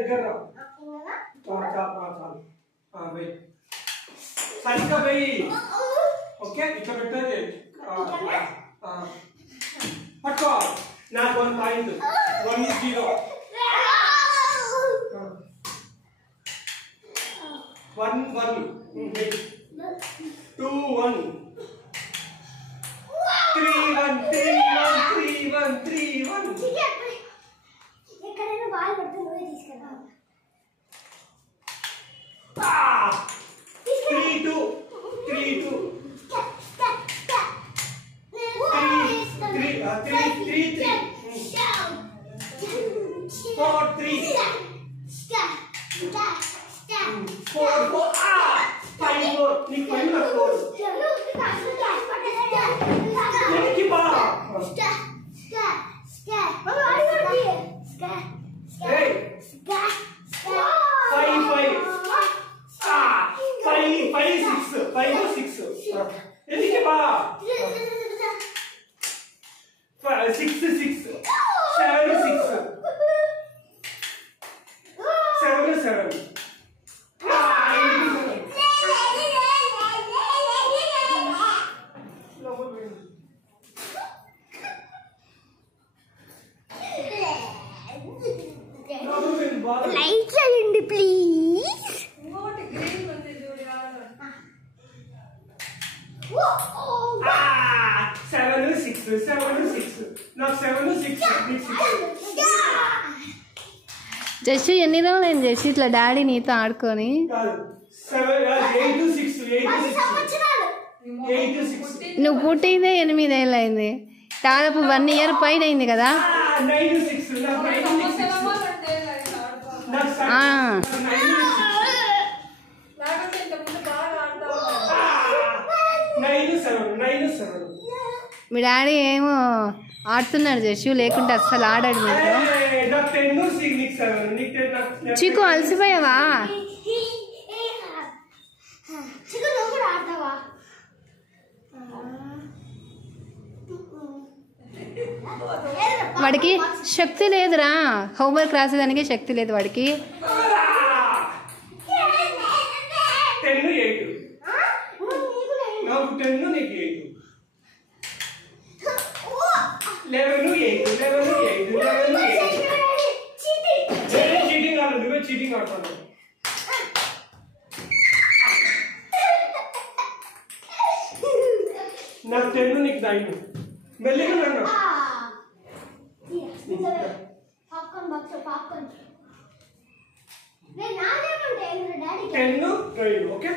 దగ్గర వెయ్యి సరిగ్గా వెయ్యి. ఓకే ఇట్లా పెట్టాలి. పట్టుకో. నాకు 1 పాయింట్. 1 is 0. 1 1 2 1 3 1 3 1 3 1 3 1. ఎక్కడైనా బాల్ పడితే నువ్వే తీసుకెళ్తావు. 3 2 3 2 4 3 4 4 5 4 నీకు పైన 4 ఎనికి బా లైట్ చేయండి ప్లీజ్. 7 6 7 6 నాకు 7 6 జస్ట్ ఎన్ని రోజులు అయింది జస్ట్ ఇట్లా డాడీ నీతో ఆడుకొని? 8 6 నువ్వు పుట్టిందే 8 ఏళ్ళు అయింది. దాదాపు 1 ఇయర్ పైన అయింది కదా. 9 6 మీ డాడీ ఏమో ఆడుతున్నాడు జస్సు, లేకుంటే అస్సలు ఆడాడు మీతో. చిక్కు అలసిపోయావా? వాడికి శక్తి లేదురా, హోంవర్క్ రాసేదానికి శక్తి లేదు వాడికి. 11 చీటింగ్ ఆడుతున్నావు. నాకు 10 నీకు 9 మెల్లిగా నన్ను 10 9 ఓకే.